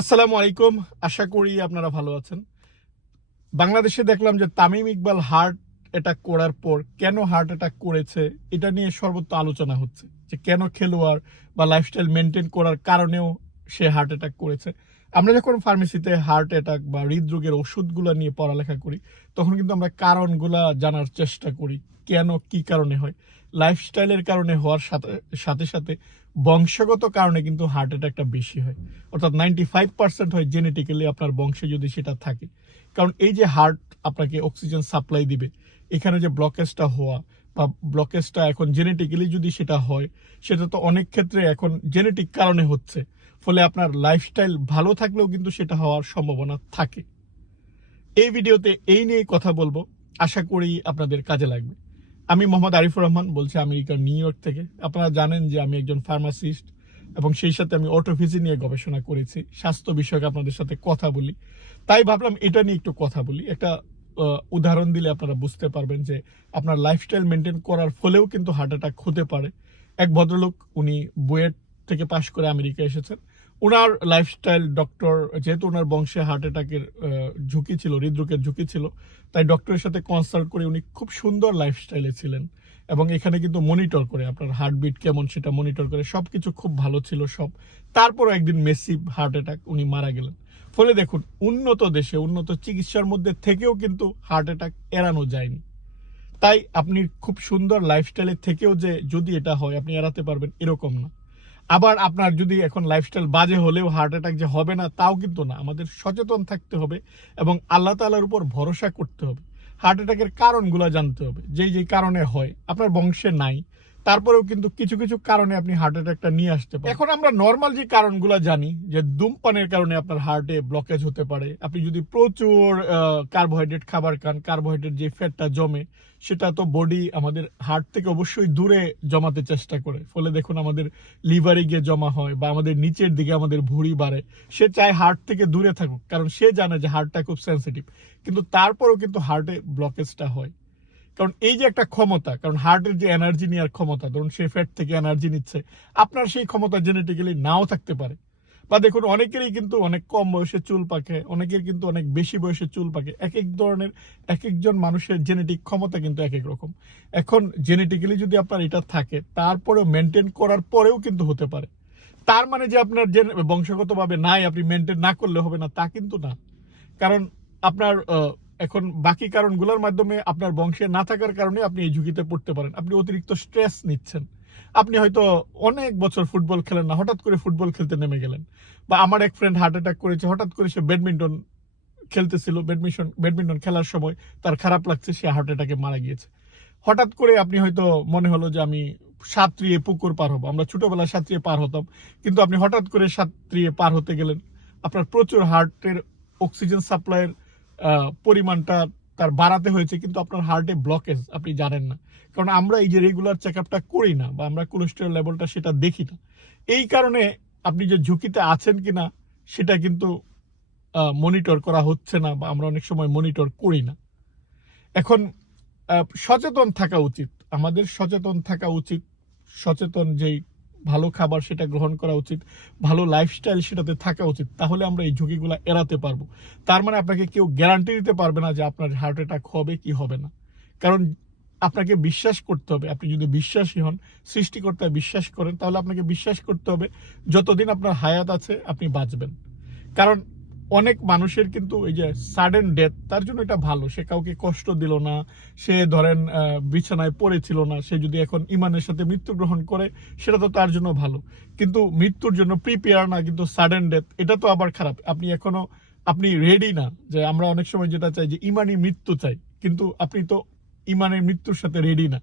আসসালামু আলাইকুম। আশা করি আপনারা ভালো আছেন। বাংলাদেশে দেখলাম যে তামিম ইকবাল হার্ট অ্যাটাক করার পর কেন হার্ট অ্যাটাক করেছে, এটা নিয়ে সর্বত্র আলোচনা হচ্ছে। যে কেন খেলোয়াড় বা লাইফস্টাইল মেনটেন করার কারণেও সে হার্ট অ্যাটাক করেছে। আমরা যখন ফার্মেসিতে হার্ট অ্যাটাক বা হৃদরোগের ওষুধগুলো নিয়ে পড়ালেখা করি, তখন কিন্তু আমরা কারণগুলা জানার চেষ্টা করি, কেন, কি কারণে হয়? লাইফস্টাইলের কারণে হওয়ার সাথে সাথে সাথে বংশগত কারণে কিন্তু হার্ট অ্যাটাকটা বেশি হয়। অর্থাৎ নাইনটি ফাইভ পার্সেন্ট হয় জেনেটিক্যালি আপনার বংশে যদি সেটা থাকে। কারণ এই যে হার্ট আপনাকে অক্সিজেন সাপ্লাই দিবে, এখানে যে ব্লকেজটা হওয়া বা ব্লকেজটা এখন জেনেটিক্যালি যদি সেটা হয়, সেটা তো অনেক ক্ষেত্রে এখন জেনেটিক কারণে হচ্ছে। ফলে আপনার লাইফস্টাইল ভালো থাকলেও কিন্তু সেটা হওয়ার সম্ভাবনা থাকে। এই ভিডিওতে এই নিয়েই কথা বলব। আশা করি আপনাদের কাজে লাগবে। আমি মোহাম্মদ আরিফুর রহমান বলছি আমেরিকার নিউ ইয়র্ক থেকে। আপনারা জানেন যে আমি একজন ফার্মাসিস্ট এবং সেই সাথে আমি অটোফিজি নিয়ে গবেষণা করেছি। স্বাস্থ্য বিষয়ক আপনাদের সাথে কথা বলি। তাই ভাবলাম এটা নিয়ে একটু কথা বলি। একটা উদাহরণ দিলে আপনারা বুঝতে পারবেন যে আপনার লাইফস্টাইল মেনটেন করার ফলেও কিন্তু হার্ট অ্যাটাক হতে পারে। এক ভদ্রলোক, উনি বুয়েট থেকে পাশ করে আমেরিকা এসেছেন। ওনার লাইফস্টাইল ডক্টর যেহেতু ওনার বংশে হার্ট অ্যাটাকের ঝুঁকি ছিল, হৃদরোগের ঝুঁকি ছিল, তাই ডক্টরের সাথে কনসাল্ট করে উনি খুব সুন্দর লাইফস্টাইলে ছিলেন এবং এখানে কিন্তু মনিটর করে, আপনার হার্টবিট কেমন সেটা মনিটর করে সব কিছু খুব ভালো ছিল সব। তারপরও একদিন মেসিভ হার্ট অ্যাটাক উনি মারা গেলেন। ফলে দেখুন, উন্নত দেশে, উন্নত চিকিৎসার মধ্যে থেকেও কিন্তু হার্ট অ্যাটাক এড়ানো যায়নি। তাই আপনি খুব সুন্দর লাইফস্টাইলের থেকেও যে যদি এটা হয়, আপনি এড়াতে পারবেন, এরকম না। আবার আপনার যদি এখন লাইফস্টাইল বাজে হলেও হার্ট অ্যাটাক যে হবে না, তাও কিন্তু না। আমাদের সচেতন থাকতে হবে এবং আল্লাহ তালার উপর ভরসা করতে হবে। হার্ট অ্যাটাকের কারণগুলো জানতে হবে। যেই যেই কারণে হয়, আপনার বংশে নাই তারপরেও কিন্তু কিছু কিছু কারণে আপনি হার্ট অ্যাটাকটা নিয়ে আসতে পারেন। এখন আমরা নর্মাল যে কারণগুলো জানি, যে ধূমপানের কারণে আপনার হার্টে ব্লকেজ হতে পারে, আপনি যদি প্রচুর কার্বোহাইড্রেট খাবার খান কার্বোহাইড্রেট যে ফ্যাটটা জমে, সেটা তো বডি আমাদের হার্ট থেকে অবশ্যই দূরে জমাতে চেষ্টা করে। ফলে দেখুন আমাদের লিভারে গিয়ে জমা হয়, বা আমাদের নিচের দিকে আমাদের ভুঁড়ি বাড়ে। সে চায় হার্ট থেকে দূরে থাকুক, কারণ সে জানে যে হার্টটা খুব সেন্সিটিভ কিন্তু তারপরেও কিন্তু হার্টে ব্লকেজটা হয়। কারণ এই যে একটা ক্ষমতা, কারণ হার্টের যে এনার্জি নেওয়ার ক্ষমতা, ধরুন সে ফ্যাট থেকে এনার্জি নিচ্ছে, আপনার সেই ক্ষমতা জেনেটিক্যালি নাও থাকতে পারে। বা দেখুন, অনেকেরই কিন্তু অনেক কম বয়সে চুল পাকে, অনেকের কিন্তু অনেক বেশি বয়সে চুল পাকে। এক এক ধরনের, এক একজন মানুষের জেনেটিক ক্ষমতা কিন্তু এক এক রকম। এখন জেনেটিক্যালি যদি আপনার এটা থাকে, তারপরেও মেনটেন করার পরেও কিন্তু হতে পারে। তার মানে যে আপনার যে বংশগতভাবে নাই, আপনি মেনটেন না করলে হবে না, তা কিন্তু না। কারণ আপনার এখন বাকি কারণগুলোর মাধ্যমে আপনার বংশে না থাকার কারণে আপনি এই ঝুঁকিতে পড়তে পারেন। আপনি অতিরিক্ত স্ট্রেস নিচ্ছেন। আপনি হয়তো অনেক বছর ফুটবল খেলেন না, হঠাৎ করে ফুটবল খেলতে নেমে গেলেন। বা আমার এক ফ্রেন্ড হার্ট অ্যাটাক করেছে, হঠাৎ করে সে ব্যাডমিন্টন খেলতেছিল ব্যাডমিন্টন ব্যাডমিন্টন খেলার সময় তার খারাপ লাগছে, সে হার্ট অ্যাটাকে মারা গিয়েছে। হঠাৎ করে আপনি হয়তো মনে হলো যে আমি সাঁতরিয়ে পুকুর পার হব। আমরা ছোটবেলায় সাঁতরিয়ে পার হতাম, কিন্তু আপনি হঠাৎ করে সাঁতরিয়ে পার হতে গেলেন। আপনার প্রচুর হার্টের অক্সিজেন সাপ্লাইয়ের পরিমাণটা তার বাড়াতে হয়েছে, কিন্তু আপনার হার্টে ব্লকেজ আপনি জানেন না। কারণ আমরা এই যে রেগুলার চেক আপটা করি না, বা আমরা কোলেস্টেরল লেভেলটা সেটা দেখি না। এই কারণে আপনি যে ঝুঁকিতে আছেন কি না সেটা কিন্তু মনিটর করা হচ্ছে না, বা আমরা অনেক সময় মনিটর করি না। এখন সচেতন থাকা উচিত। আমাদের সচেতন থাকা উচিত। সচেতন যেই ভালো খাবার সেটা গ্রহণ করা উচিত, ভালো লাইফস্টাইল সেটাতে থাকা উচিত, তাহলে আমরা এই ঝুঁকিগুলো এড়াতে পারব। তার মানে আপনাকে কেউ গ্যারান্টি দিতে পারবে না যে আপনার হার্ট অ্যাটাক হবে কি হবে না। কারণ আপনাকে বিশ্বাস করতে হবে, আপনি যদি বিশ্বাসী হন সৃষ্টিকর্তায় বিশ্বাস করেন, তাহলে আপনাকে বিশ্বাস করতে হবে, যতদিন আপনার হায়াত আছে, আপনি বাঁচবেন। কারণ অনেক মানুষের কিন্তু এই যে সাডেন ডেথ তার জন্য এটা ভালো। সে কাউকে কষ্ট দিল না, সে ধরেন বিছানায় পড়েছিল না, সে যদি এখন ইমানের সাথে মৃত্যুগ্রহণ করে, সেটা তো তার জন্য ভালো। কিন্তু মৃত্যুর জন্য প্রিপেয়ার না, কিন্তু সাডেন ডেথ এটা তো আবার খারাপ। আপনি এখনও, আপনি রেডি না যে আমরা অনেক সময় যেটা চাই যে ইমানি মৃত্যু চাই, কিন্তু আপনি তো ইমানের মৃত্যুর সাথে রেডি না।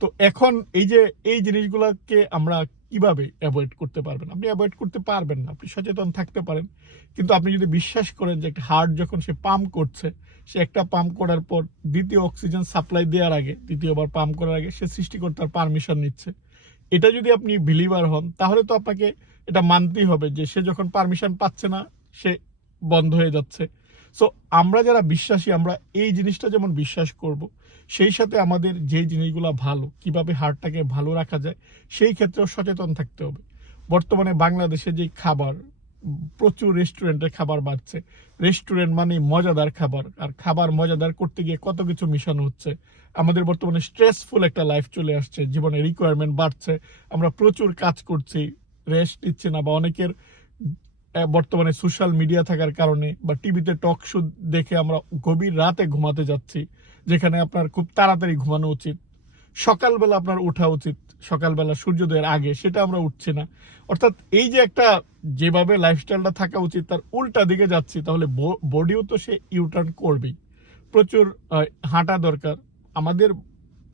তো এখন এই যে, এই জিনিসগুলোকে আমরা কীভাবে অ্যাভয়েড করতে পারবেন। আপনি অ্যাভয়েড করতে পারবেন না, আপনি সচেতন থাকতে পারেন। কিন্তু আপনি যদি বিশ্বাস করেন যে একটা হার্ট যখন সে পাম্প করছে, সে একটা পাম্প করার পর দ্বিতীয় অক্সিজেন সাপ্লাই দেওয়ার আগে, দ্বিতীয়বার পাম্প করার আগে সে সৃষ্টিকর্তার পারমিশন নিচ্ছে। এটা যদি আপনি বিলিভার হন, তাহলে তো আপনাকে এটা মানতেই হবে যে সে যখন পারমিশন পাচ্ছে না, সে বন্ধ হয়ে যাচ্ছে। সো আমরা যারা বিশ্বাসী, আমরা এই জিনিসটা যেমন বিশ্বাস করব সেই সাথে আমাদের যে জিনিসগুলো ভালো, কীভাবে হার্টটাকে ভালো রাখা যায়, সেই ক্ষেত্রেও সচেতন থাকতে হবে। বর্তমানে বাংলাদেশে যে খাবার, প্রচুর রেস্টুরেন্টের খাবার বাড়ছে। রেস্টুরেন্ট মানে মজাদার খাবার, আর খাবার মজাদার করতে গিয়ে কত কিছু মিশানো হচ্ছে। আমাদের বর্তমানে স্ট্রেসফুল একটা লাইফ চলে আসছে, জীবনে রিকোয়ারমেন্ট বাড়ছে। আমরা প্রচুর কাজ করছি রেস্ট নিচ্ছি না বা অনেকের বর্তমানে সোশ্যাল মিডিয়া থাকার কারণে বা টিভিতে টক শো দেখে আমরা গভীর রাতে ঘুমাতে যাচ্ছি, যেখানে আপনার খুব তাড়াতাড়ি ঘুমানো উচিত, সকালবেলা আপনার ওঠা উচিত, সকালবেলা সূর্যোদয়ের আগে, সেটা আমরা উঠছি না। অর্থাৎ এই যে একটা যেভাবে লাইফস্টাইলটা থাকা উচিত, তার উল্টা দিকে যাচ্ছি, তাহলে বডিও তো সে ইউটার্ন করবেই। প্রচুর হাঁটা দরকার, আমাদের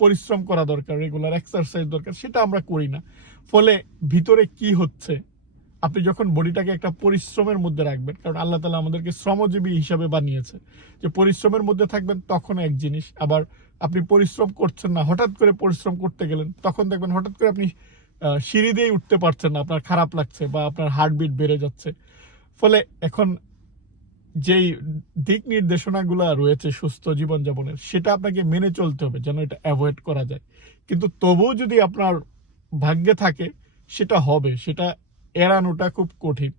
পরিশ্রম করা দরকার রেগুলার এক্সারসাইজ দরকার, সেটা আমরা করি না। ফলে ভিতরে কি হচ্ছে? আপনি যখন বডিটাকে একটা পরিশ্রমের মধ্যে রাখবেন, কারণ আল্লাহ তালা আমাদেরকে শ্রমজীবী হিসাবে বানিয়েছে, যে পরিশ্রমের মধ্যে থাকবেন তখন এক জিনিস, আবার আপনি পরিশ্রম করছেন না, হঠাৎ করে পরিশ্রম করতে গেলেন, তখন দেখবেন হঠাৎ করে আপনি সিঁড়ি দিয়েই উঠতে পারছেন না, আপনার খারাপ লাগছে বা আপনার হার্টবিট বেড়ে যাচ্ছে। ফলে এখন যেই দিক নির্দেশনাগুলো রয়েছে সুস্থ জীবনযাপনের, সেটা আপনাকে মেনে চলতে হবে, যেন এটা অ্যাভয়েড করা যায়। কিন্তু তবুও যদি আপনার ভাগ্যে থাকে, সেটা হবে, সেটা এড়ানোটা খুব কঠিন।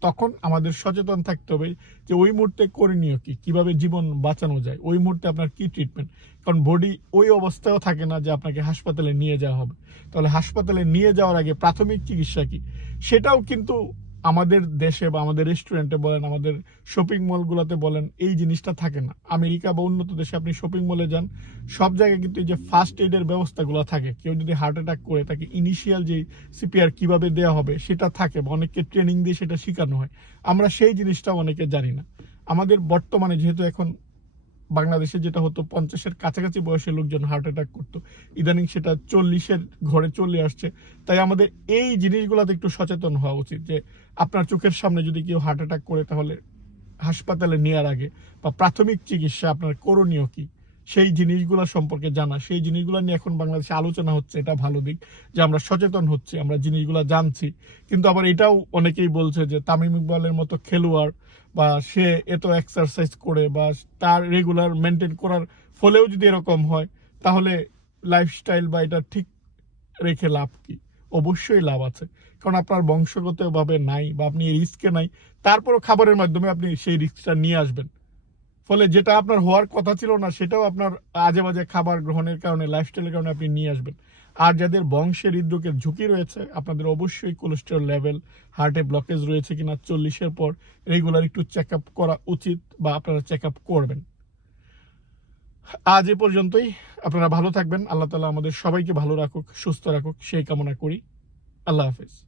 তখন আমাদের সচেতন থাকতে হবে যে ওই মুহূর্তে করণীয় কি? কীভাবে জীবন বাঁচানো যায়? ওই মুহূর্তে আপনার কি ট্রিটমেন্ট কারণ বডি ওই অবস্থায়ও থাকে না যে আপনাকে হাসপাতালে নিয়ে যাওয়া হবে। তাহলে হাসপাতালে নিয়ে যাওয়ার আগে প্রাথমিক চিকিৎসা কি? সেটাও কিন্তু আমাদের দেশে বা আমাদের রেস্টুরেন্টে বলেন, আমাদের শপিং মলগুলোতে বলেন, এই জিনিসটা থাকে না। আমেরিকা বা উন্নত দেশে আপনি শপিং মলে যান, সব জায়গায় কিন্তু এই যে ফার্স্ট এইডের ব্যবস্থাগুলো থাকে। কেউ যদি হার্ট অ্যাটাক করে, তাকে ইনিশিয়াল যে সিপিআর কীভাবে দেওয়া হবে, সেটা থাকে বা অনেককে ট্রেনিং দিয়ে সেটা শেখানো হয়। আমরা সেই জিনিসটা অনেকে জানি না। আমাদের বর্তমানে যেহেতু এখন বাংলাদেশে যেটা হতো, পঞ্চাশের কাছাকাছি বয়সে লোকজন হার্ট অ্যাটাক করতো। ইদানিং সেটা চল্লিশের ঘরে চলে আসছে। তাই আমাদের এই জিনিসগুলোতে একটু সচেতন হওয়া উচিত যে, আপনার চোখের সামনে যদি কেউ হার্ট অ্যাটাক করে, তাহলে হাসপাতালে নেওয়ার আগে বা প্রাথমিক চিকিৎসা আপনার করণীয় কি? সেই জিনিসগুলো সম্পর্কে জানা, সেই জিনিসগুলো নিয়ে এখন বাংলাদেশে আলোচনা হচ্ছে, এটা ভালো দিক যে আমরা সচেতন হচ্ছি, আমরা জিনিসগুলো জানছি। কিন্তু আবার এটাও অনেকেই বলছে যে তামিম ইকবালের মতো খেলোয়াড় বা সে এত এক্সারসাইজ করে বা তার রেগুলার মেনটেন করার ফলেও যদি এরকম হয়, তাহলে লাইফস্টাইল বা এটা ঠিক রেখে লাভ কি? অবশ্যই লাভ আছে। কারণ আপনার বংশগতভাবে নাই বা আপনি রিস্কে নাই, তারপরও খাবারের মাধ্যমে আপনি সেই রিস্কটা নিয়ে আসবেন। ফলে যেটা আপনার হওয়ার কথা ছিল না, সেটাও আপনার আজে বাজে খাবার গ্রহণের কারণে লাইফস্টাইলের কারণে আপনি নিয়ে আসবেন। আর যাদের বংশের হৃদরোগের ঝুঁকি রয়েছে, আপনাদের অবশ্যই কোলেস্টেরল লেভেল হার্টে ব্লকেজ রয়েছে কিনা চল্লিশের পর রেগুলার একটু চেক করা উচিত বা আপনারা চেক করবেন। আজ এ পর্যন্তই। আপনারা ভালো থাকবেন। আল্লাহ তালা আমাদের সবাইকে ভালো রাখুক, সুস্থ রাখুক। সেই কামনা করি। আল্লাহ হাফেজ।